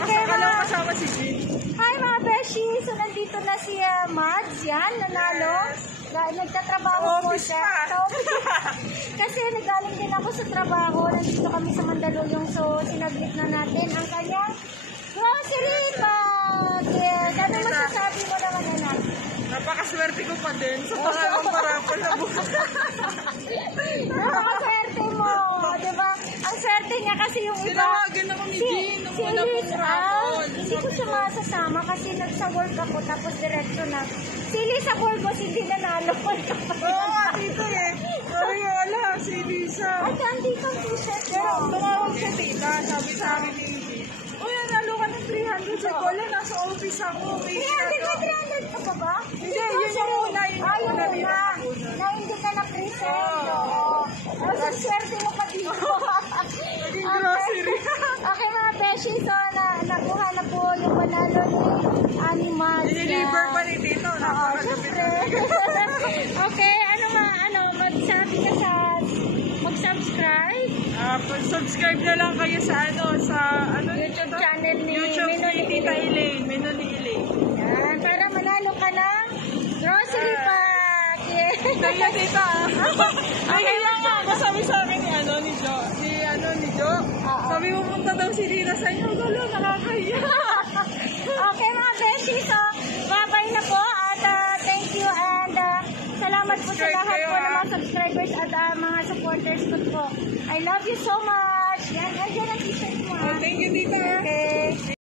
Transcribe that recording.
Okay, Akala kasama si Jean. Hi mga beshi! So nandito na si Mads, yan, nanalo. Nagtatrabaho po siya. Kasi nagaling din ako sa trabaho. Nandito kami sa Mandaluyong. So sinaglit na natin ang kanyang grocery bag. Yes. Ano masasabi mo naman, anak? Napakaswerte ko pa din sa pangalang parapol na bukas. Napakaswerte mo. Diba? Ang swerte niya kasi yung iba. Sinawagan ako ni Jean nung wala pong rapol. Hindi ko siya masasama kasi nagsa-work ako tapos diretso na. Sili sa Burgos, hindi nanalo. Oo nga, dito eh. Ay, wala, si Lisa. Ay, andito ang t-shirt Pero mo. tumawag siya tita, sabi sa akin ni Jean. Uy, nalo ka ng 300 sa wala, nasa office ako. May 300 ka pa ba? Hindi, yun yung una, yun yung una dito. Na hindi ka na-present. Oo. Ang swerte mo pa dito. Naging grocery. Okay mga beshi, so nakuha na po yung panalo ni Animals. Diniliver pa ni Tito. Oo, syempre. Okay, magsabi ka sa mag-subscribe. Subscribe na lang kayo sa YouTube channel ni YouTube Mino ni Tita Elaine, Mino ni Elaine. Yan, para manalo ka ng grocery bag. Yeah. Kaya Tita, ay kaya nga, sabi sa akin ni Jo, sabi mo punta daw si Rina sa inyo, galo, nakakahiya. Okay mga beshi, so bye-bye na po at thank you and salamat po sa lahat po ng mga subscribers at mga supporters ko po. I love you so much. Yan, nandiyan ang t-shirt mo. Thank you, Tita. Okay.